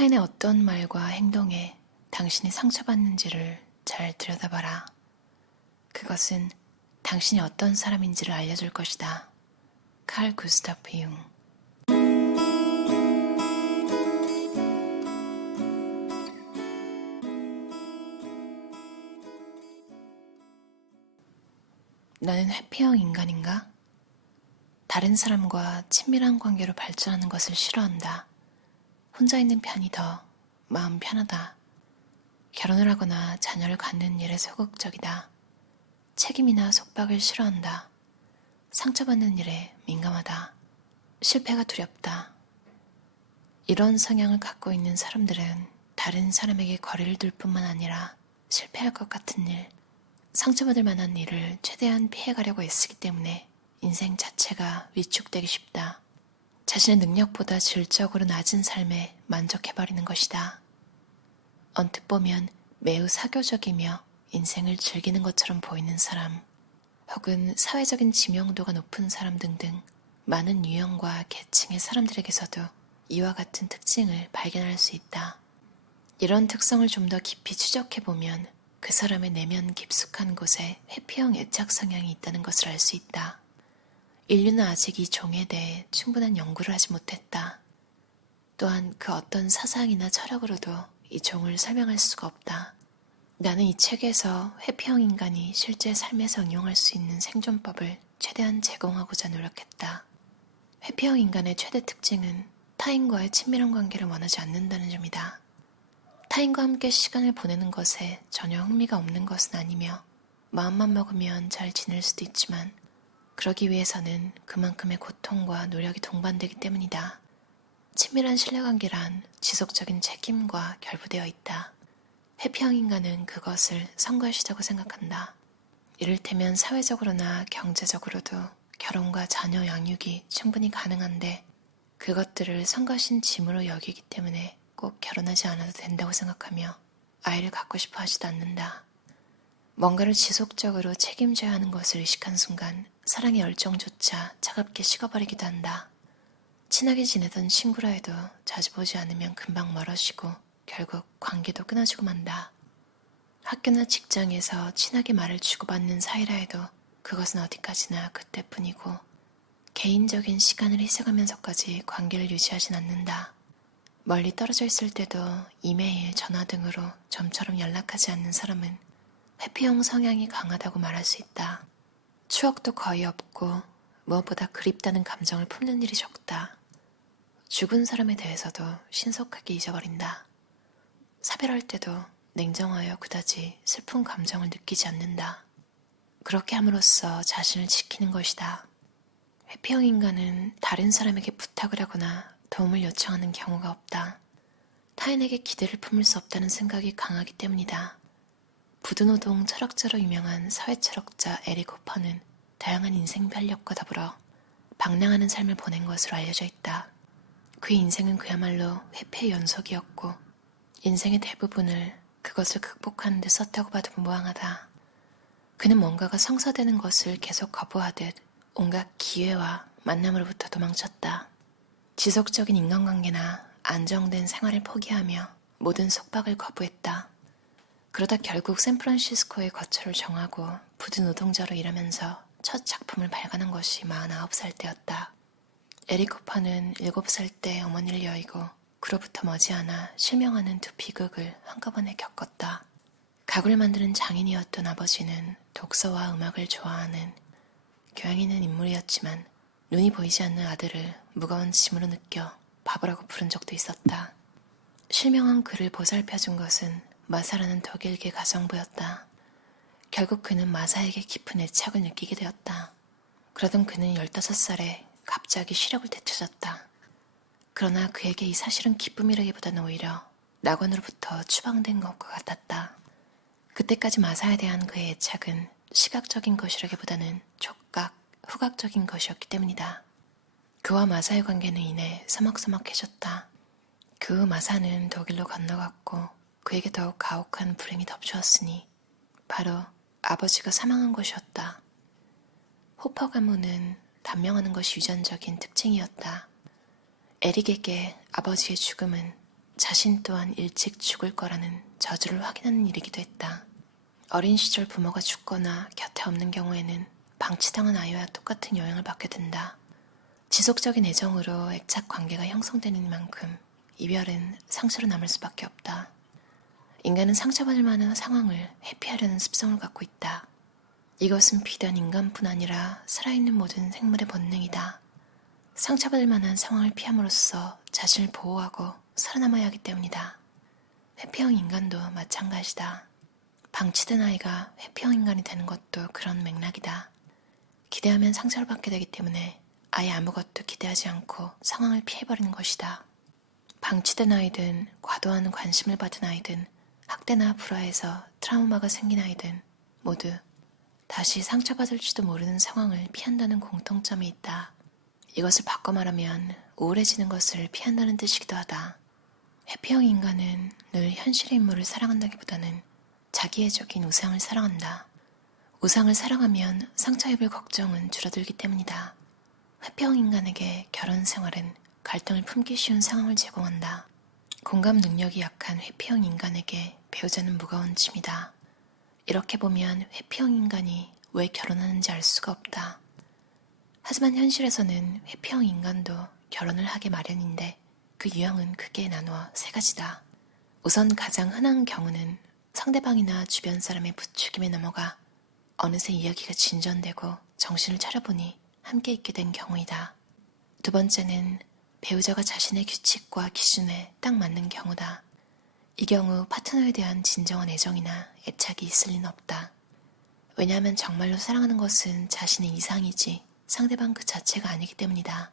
타인의 어떤 말과 행동에 당신이 상처받는지를 잘 들여다봐라. 그것은 당신이 어떤 사람인지를 알려줄 것이다. 칼 구스타프 융 나는 회피형 인간인가? 다른 사람과 친밀한 관계로 발전하는 것을 싫어한다. 혼자 있는 편이 더 마음 편하다. 결혼을 하거나 자녀를 갖는 일에 소극적이다. 책임이나 속박을 싫어한다. 상처받는 일에 민감하다. 실패가 두렵다. 이런 성향을 갖고 있는 사람들은 다른 사람에게 거리를 둘 뿐만 아니라 실패할 것 같은 일, 상처받을 만한 일을 최대한 피해가려고 애쓰기 때문에 인생 자체가 위축되기 쉽다. 자신의 능력보다 질적으로 낮은 삶에 만족해버리는 것이다. 언뜻 보면 매우 사교적이며 인생을 즐기는 것처럼 보이는 사람, 혹은 사회적인 지명도가 높은 사람 등등 많은 유형과 계층의 사람들에게서도 이와 같은 특징을 발견할 수 있다. 이런 특성을 좀 더 깊이 추적해보면 그 사람의 내면 깊숙한 곳에 회피형 애착 성향이 있다는 것을 알 수 있다. 인류는 아직 이 종에 대해 충분한 연구를 하지 못했다. 또한 그 어떤 사상이나 철학으로도 이 종을 설명할 수가 없다. 나는 이 책에서 회피형 인간이 실제 삶에서 응용할 수 있는 생존법을 최대한 제공하고자 노력했다. 회피형 인간의 최대 특징은 타인과의 친밀한 관계를 원하지 않는다는 점이다. 타인과 함께 시간을 보내는 것에 전혀 흥미가 없는 것은 아니며 마음만 먹으면 잘 지낼 수도 있지만 그러기 위해서는 그만큼의 고통과 노력이 동반되기 때문이다. 친밀한 신뢰관계란 지속적인 책임과 결부되어 있다. 회피형 인간은 그것을 성과시다고 생각한다. 이를테면 사회적으로나 경제적으로도 결혼과 자녀 양육이 충분히 가능한데 그것들을 성가신 짐으로 여기기 때문에 꼭 결혼하지 않아도 된다고 생각하며 아이를 갖고 싶어 하지도 않는다. 뭔가를 지속적으로 책임져야 하는 것을 의식한 순간 사랑의 열정조차 차갑게 식어버리기도 한다. 친하게 지내던 친구라 해도 자주 보지 않으면 금방 멀어지고 결국 관계도 끊어지고 만다. 학교나 직장에서 친하게 말을 주고받는 사이라 해도 그것은 어디까지나 그때뿐이고 개인적인 시간을 희생하면서까지 관계를 유지하진 않는다. 멀리 떨어져 있을 때도 이메일, 전화 등으로 좀처럼 연락하지 않는 사람은 회피형 성향이 강하다고 말할 수 있다. 추억도 거의 없고 무엇보다 그립다는 감정을 품는 일이 적다. 죽은 사람에 대해서도 신속하게 잊어버린다. 사별할 때도 냉정하여 그다지 슬픈 감정을 느끼지 않는다. 그렇게 함으로써 자신을 지키는 것이다. 회피형 인간은 다른 사람에게 부탁을 하거나 도움을 요청하는 경우가 없다. 타인에게 기대를 품을 수 없다는 생각이 강하기 때문이다. 부두노동 철학자로 유명한 사회철학자 에릭 호퍼는 다양한 인생 편력과 더불어 방랑하는 삶을 보낸 것으로 알려져 있다. 그의 인생은 그야말로 회피의 연속이었고 인생의 대부분을 그것을 극복하는 데 썼다고 봐도 무방하다. 그는 뭔가가 성사되는 것을 계속 거부하듯 온갖 기회와 만남으로부터 도망쳤다. 지속적인 인간관계나 안정된 생활을 포기하며 모든 속박을 거부했다. 그러다 결국 샌프란시스코의 거처를 정하고 부두 노동자로 일하면서 첫 작품을 발간한 것이 49살 때였다. 호퍼는 7살 때 어머니를 여의고 그로부터 머지않아 실명하는 두 비극을 한꺼번에 겪었다. 가구를 만드는 장인이었던 아버지는 독서와 음악을 좋아하는 교양 있는 인물이었지만 눈이 보이지 않는 아들을 무거운 짐으로 느껴 바보라고 부른 적도 있었다. 실명한 그를 보살펴준 것은 마사라는 독일계 가정부였다. 결국 그는 마사에게 깊은 애착을 느끼게 되었다. 그러던 그는 15살에 갑자기 시력을 되찾았다. 그러나 그에게 이 사실은 기쁨이라기보다는 오히려 낙원으로부터 추방된 것과 같았다. 그때까지 마사에 대한 그의 애착은 시각적인 것이라기보다는 촉각, 후각적인 것이었기 때문이다. 그와 마사의 관계는 이내 서먹서먹해졌다. 그 후 마사는 독일로 건너갔고 그에게 더욱 가혹한 불행이 덮주었으니 바로 아버지가 사망한 것이었다. 호퍼 가문은 단명하는 것이 유전적인 특징이었다. 에릭에게 아버지의 죽음은 자신 또한 일찍 죽을 거라는 저주를 확인하는 일이기도 했다. 어린 시절 부모가 죽거나 곁에 없는 경우에는 방치당한 아이와 똑같은 영향을 받게 된다. 지속적인 애정으로 애착 관계가 형성되는 만큼 이별은 상처로 남을 수밖에 없다. 인간은 상처받을 만한 상황을 회피하려는 습성을 갖고 있다. 이것은 비단 인간뿐 아니라 살아있는 모든 생물의 본능이다. 상처받을 만한 상황을 피함으로써 자신을 보호하고 살아남아야 하기 때문이다. 회피형 인간도 마찬가지다. 방치된 아이가 회피형 인간이 되는 것도 그런 맥락이다. 기대하면 상처를 받게 되기 때문에 아예 아무것도 기대하지 않고 상황을 피해버리는 것이다. 방치된 아이든 과도한 관심을 받은 아이든 학대나 불화에서 트라우마가 생긴 아이든 모두 다시 상처받을지도 모르는 상황을 피한다는 공통점이 있다. 이것을 바꿔 말하면 우울해지는 것을 피한다는 뜻이기도 하다. 회피형 인간은 늘 현실의 인물을 사랑한다기보다는 자기애적인 우상을 사랑한다. 우상을 사랑하면 상처 입을 걱정은 줄어들기 때문이다. 회피형 인간에게 결혼 생활은 갈등을 품기 쉬운 상황을 제공한다. 공감 능력이 약한 회피형 인간에게 배우자는 무거운 짐이다. 이렇게 보면 회피형 인간이 왜 결혼하는지 알 수가 없다. 하지만 현실에서는 회피형 인간도 결혼을 하게 마련인데 그 유형은 크게 나누어 세 가지다. 우선 가장 흔한 경우는 상대방이나 주변 사람의 부추김에 넘어가 어느새 이야기가 진전되고 정신을 차려보니 함께 있게 된 경우이다. 두 번째는 배우자가 자신의 규칙과 기준에 딱 맞는 경우다. 이 경우 파트너에 대한 진정한 애정이나 애착이 있을 리는 없다. 왜냐하면 정말로 사랑하는 것은 자신의 이상이지 상대방 그 자체가 아니기 때문이다.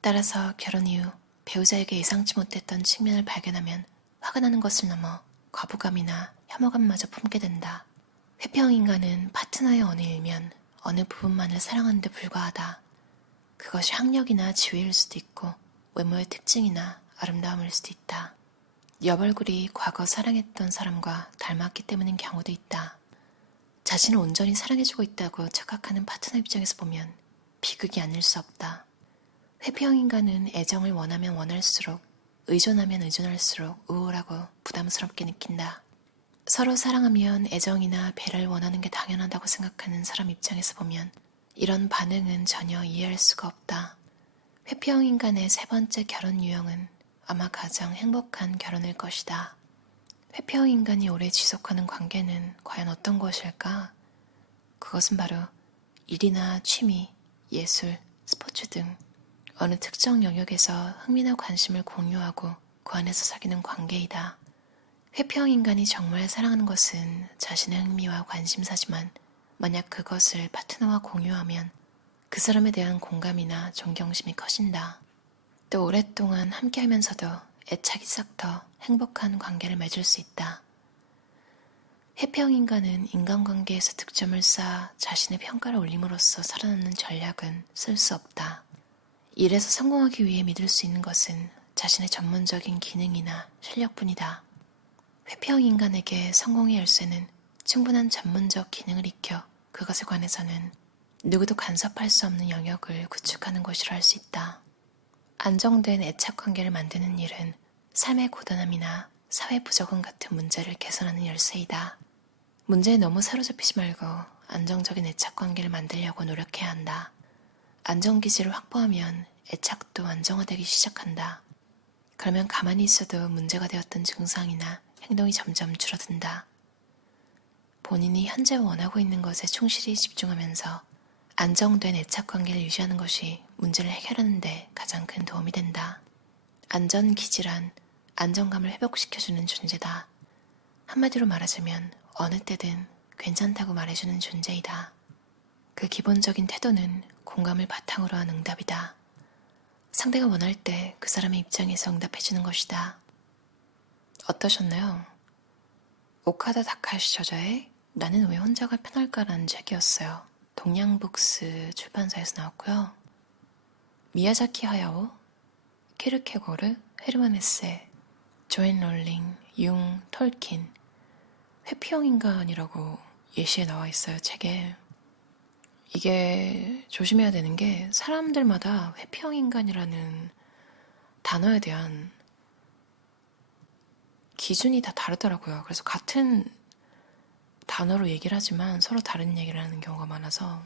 따라서 결혼 이후 배우자에게 예상치 못했던 측면을 발견하면 화가 나는 것을 넘어 거부감이나 혐오감마저 품게 된다. 회피형 인간은 파트너의 어느 일면 어느 부분만을 사랑하는 데 불과하다. 그것이 학력이나 지위일 수도 있고 외모의 특징이나 아름다움일 수도 있다. 옆 얼굴이 과거 사랑했던 사람과 닮았기 때문인 경우도 있다. 자신을 온전히 사랑해주고 있다고 착각하는 파트너 입장에서 보면 비극이 아닐 수 없다. 회피형 인간은 애정을 원하면 원할수록 의존하면 의존할수록 우울하고 부담스럽게 느낀다. 서로 사랑하면 애정이나 배를 원하는 게 당연하다고 생각하는 사람 입장에서 보면 이런 반응은 전혀 이해할 수가 없다. 회피형 인간의 세 번째 결혼 유형은 아마 가장 행복한 결혼일 것이다. 회피형 인간이 오래 지속하는 관계는 과연 어떤 것일까? 그것은 바로 일이나 취미, 예술, 스포츠 등 어느 특정 영역에서 흥미나 관심을 공유하고 그 안에서 사귀는 관계이다. 회피형 인간이 정말 사랑하는 것은 자신의 흥미와 관심사지만 만약 그것을 파트너와 공유하면 그 사람에 대한 공감이나 존경심이 커진다. 또 오랫동안 함께 하면서도 애착이 싹 더 행복한 관계를 맺을 수 있다. 회피형 인간은 인간관계에서 득점을 쌓아 자신의 평가를 올림으로써 살아남는 전략은 쓸 수 없다. 일에서 성공하기 위해 믿을 수 있는 것은 자신의 전문적인 기능이나 실력뿐이다. 회피형 인간에게 성공의 열쇠는 충분한 전문적 기능을 익혀 그것에 관해서는 누구도 간섭할 수 없는 영역을 구축하는 것이라 할 수 있다. 안정된 애착 관계를 만드는 일은 삶의 고단함이나 사회 부적응 같은 문제를 개선하는 열쇠이다. 문제에 너무 사로잡히지 말고 안정적인 애착 관계를 만들려고 노력해야 한다. 안정 기지를 확보하면 애착도 안정화되기 시작한다. 그러면 가만히 있어도 문제가 되었던 증상이나 행동이 점점 줄어든다. 본인이 현재 원하고 있는 것에 충실히 집중하면서 안정된 애착 관계를 유지하는 것이 문제를 해결하는 데 가장 큰 도움이 된다. 안전 기지란 안정감을 회복시켜주는 존재다. 한마디로 말하자면 어느 때든 괜찮다고 말해주는 존재이다. 그 기본적인 태도는 공감을 바탕으로 한 응답이다. 상대가 원할 때 그 사람의 입장에서 응답해주는 것이다. 어떠셨나요? 오카다 다카시 저자의 나는 왜 혼자가 편할까라는 책이었어요. 동양북스 출판사에서 나왔고요. 미야자키 하야오, 키르케고르, 헤르만 헤세, 조앤 롤링, 융, 톨킨, 회피형 인간이라고 예시에 나와 있어요, 책에. 이게 조심해야 되는 게 사람들마다 회피형 인간이라는 단어에 대한 기준이 다 다르더라고요. 그래서 같은 단어로 얘기를 하지만 서로 다른 얘기를 하는 경우가 많아서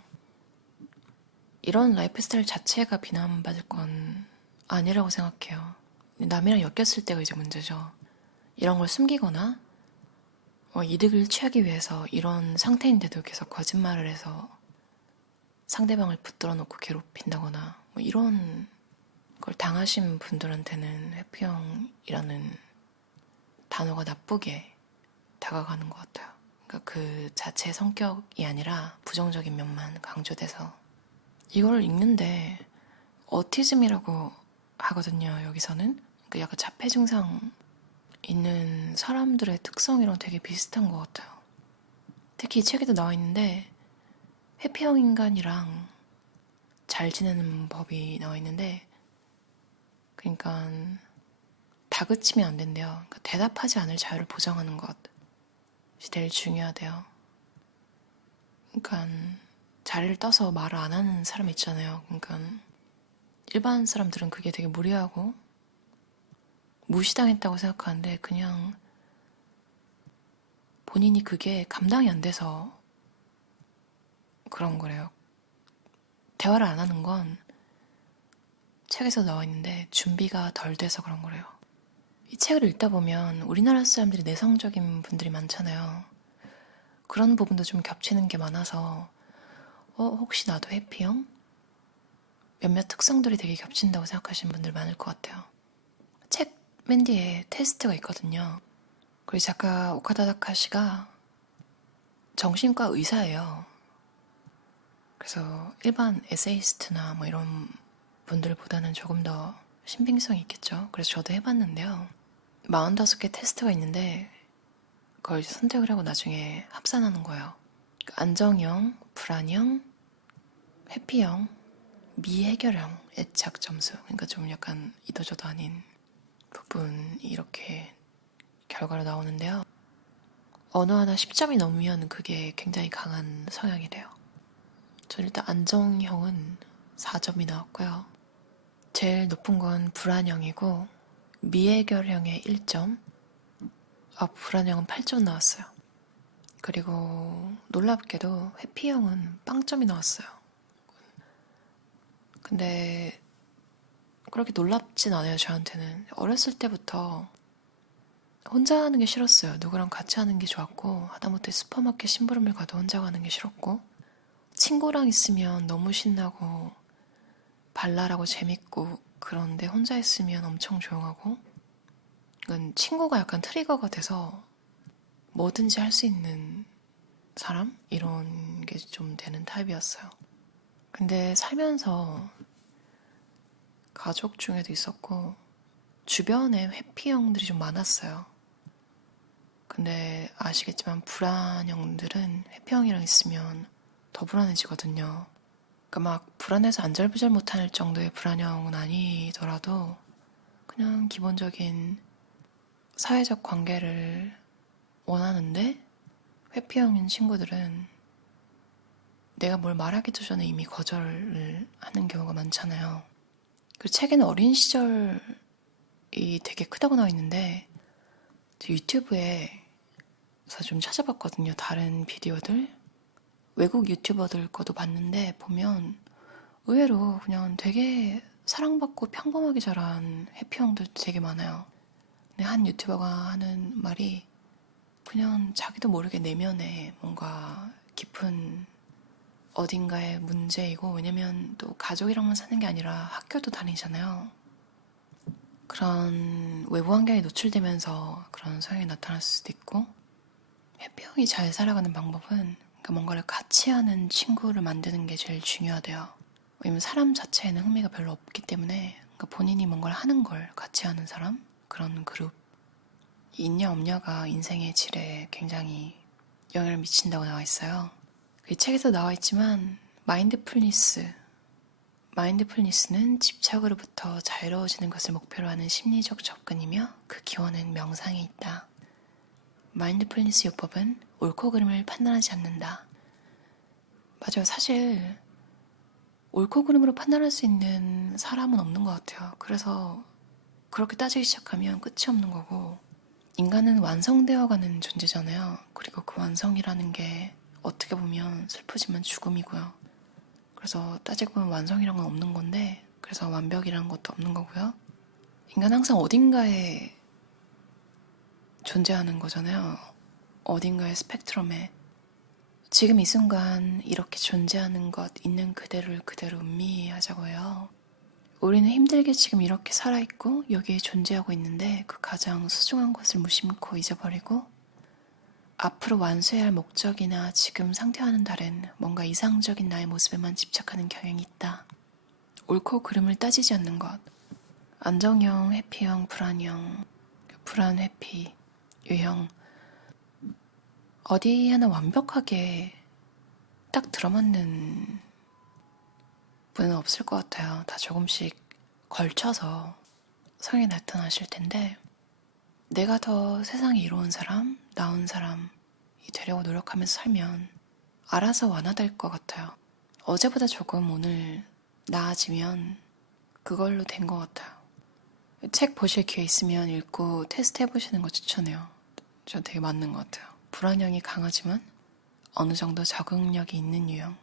이런 라이프 스타일 자체가 비난받을 건 아니라고 생각해요. 남이랑 엮였을 때가 이제 문제죠. 이런 걸 숨기거나 어, 이득을 취하기 위해서 이런 상태인데도 계속 거짓말을 해서 상대방을 붙들어 놓고 괴롭힌다거나 뭐 이런 걸 당하신 분들한테는 회피형이라는 단어가 나쁘게 다가가는 것 같아요. 그러니까 그 자체의 성격이 아니라 부정적인 면만 강조돼서 이걸 읽는데 어티즘이라고 하거든요. 여기서는 그 약간 자폐 증상 있는 사람들의 특성이랑 되게 비슷한 것 같아요. 특히 이 책에도 나와 있는데 회피형 인간이랑 잘 지내는 법이 나와 있는데 그러니까 다그치면 안 된대요. 그러니까 대답하지 않을 자유를 보장하는 것이 제일 중요하대요. 그러니까 자리를 떠서 말을 안 하는 사람 있잖아요. 그러니까 일반 사람들은 그게 되게 무리하고 무시당했다고 생각하는데 그냥 본인이 그게 감당이 안 돼서 그런 거래요. 대화를 안 하는 건 책에서 나와 있는데 준비가 덜 돼서 그런 거래요. 이 책을 읽다 보면 우리나라 사람들이 내성적인 분들이 많잖아요. 그런 부분도 좀 겹치는 게 많아서 어, 혹시 나도 해피형? 몇몇 특성들이 되게 겹친다고 생각하시는 분들 많을 것 같아요. 책 맨 뒤에 테스트가 있거든요. 그리고 작가 오카다 다카시가 정신과 의사예요. 그래서 일반 에세이스트나 뭐 이런 분들보다는 조금 더 신빙성이 있겠죠. 그래서 저도 해봤는데요. 45개 테스트가 있는데 그걸 선택을 하고 나중에 합산하는 거예요. 그러니까 안정형, 불안형, 회피형, 미해결형, 애착 점수. 그러니까 좀 약간 이도저도 아닌 부분이 이렇게 결과로 나오는데요. 어느 하나 10점이 넘으면 그게 굉장히 강한 성향이래요. 저 일단 안정형은 4점이 나왔고요. 제일 높은 건 불안형이고 미해결형의 1점. 아, 불안형은 8점 나왔어요. 그리고 놀랍게도 회피형은 빵점이 나왔어요. 근데 그렇게 놀랍진 않아요, 저한테는. 어렸을 때부터 혼자 하는 게 싫었어요. 누구랑 같이 하는 게 좋았고, 하다못해 슈퍼마켓 심부름을 가도 혼자 가는 게 싫었고, 친구랑 있으면 너무 신나고, 발랄하고 재밌고, 그런데 혼자 있으면 엄청 조용하고, 이건 친구가 약간 트리거가 돼서 뭐든지 할 수 있는 사람? 이런 게 좀 되는 타입이었어요. 근데 살면서 가족 중에도 있었고, 주변에 회피형들이 좀 많았어요. 근데 아시겠지만 불안형들은 회피형이랑 있으면 더 불안해지거든요. 그러니까 막 불안해서 안절부절 못할 정도의 불안형은 아니더라도 그냥 기본적인 사회적 관계를 원하는데 회피형인 친구들은 내가 뭘 말하기도 전에 이미 거절을 하는 경우가 많잖아요. 그 책에는 어린 시절이 되게 크다고 나와 있는데 유튜브에서 좀 찾아봤거든요. 다른 비디오들. 외국 유튜버들 거도 봤는데 보면 의외로 그냥 되게 사랑받고 평범하게 자란 해피형들 되게 많아요. 근데 한 유튜버가 하는 말이 그냥 자기도 모르게 내면에 뭔가 깊은 어딘가의 문제이고 왜냐면 또 가족이랑만 사는 게 아니라 학교도 다니잖아요. 그런 외부 환경에 노출되면서 그런 성향이 나타날 수도 있고 해피형이 잘 살아가는 방법은 그러니까 뭔가를 같이 하는 친구를 만드는 게 제일 중요하대요. 왜냐면 사람 자체에는 흥미가 별로 없기 때문에 그러니까 본인이 뭔가를 하는 걸 같이 하는 사람 그런 그룹 있냐 없냐가 인생의 질에 굉장히 영향을 미친다고 나와 있어요. 이 책에서 나와 있지만 마인드풀니스 마인드풀니스는 집착으로부터 자유로워지는 것을 목표로 하는 심리적 접근이며 그 기원은 명상에 있다. 마인드풀니스 요법은 옳고 그름을 판단하지 않는다. 맞아요. 사실 옳고 그름으로 판단할 수 있는 사람은 없는 것 같아요. 그래서 그렇게 따지기 시작하면 끝이 없는 거고 인간은 완성되어 가는 존재잖아요. 그리고 그 완성이라는 게 어떻게 보면 슬프지만 죽음이고요. 그래서 따지고 보면 완성이란 건 없는 건데, 그래서 완벽이라는 것도 없는 거고요. 인간 항상 어딘가에 존재하는 거잖아요. 어딘가의 스펙트럼에. 지금 이 순간 이렇게 존재하는 것, 있는 그대로를 그대로 음미하자고 해요. 우리는 힘들게 지금 이렇게 살아있고 여기에 존재하고 있는데 그 가장 소중한 것을 무심코 잊어버리고 앞으로 완수해야 할 목적이나 지금 상태와는 다른 뭔가 이상적인 나의 모습에만 집착하는 경향이 있다. 옳고 그름을 따지지 않는 것. 안정형, 해피형, 불안형, 불안, 해피, 유형. 어디 하나 완벽하게 딱 들어맞는 분은 없을 것 같아요. 다 조금씩 걸쳐서 성에 나타나실 텐데, 내가 더 세상에 이로운 사람, 나은 사람이 되려고 노력하면서 살면 알아서 완화될 것 같아요. 어제보다 조금 오늘 나아지면 그걸로 된 것 같아요. 책 보실 기회 있으면 읽고 테스트 해보시는 거 추천해요. 저 되게 맞는 것 같아요. 불안형이 강하지만 어느 정도 적응력이 있는 유형.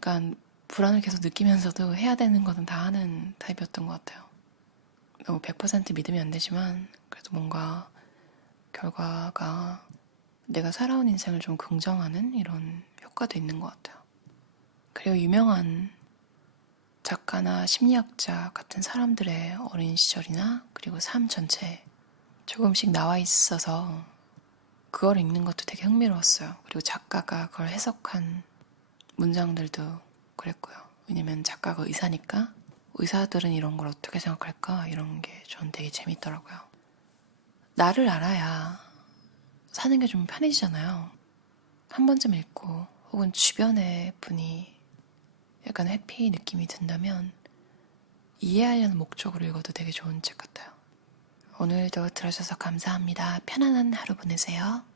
그러니까 불안을 계속 느끼면서도 해야 되는 거는 다 하는 타입이었던 것 같아요. 너무 100% 믿으면 안 되지만 그래도 뭔가 결과가 내가 살아온 인생을 좀 긍정하는 이런 효과도 있는 것 같아요. 그리고 유명한 작가나 심리학자 같은 사람들의 어린 시절이나 그리고 삶 전체에 조금씩 나와 있어서 그걸 읽는 것도 되게 흥미로웠어요. 그리고 작가가 그걸 해석한 문장들도 그랬고요. 왜냐면 작가가 의사니까 의사들은 이런 걸 어떻게 생각할까 이런 게 전 되게 재밌더라고요. 나를 알아야 사는 게 좀 편해지잖아요. 한 번쯤 읽고 혹은 주변의 분이 약간 해피 느낌이 든다면 이해하려는 목적으로 읽어도 되게 좋은 책 같아요. 오늘도 들어주셔서 감사합니다. 편안한 하루 보내세요.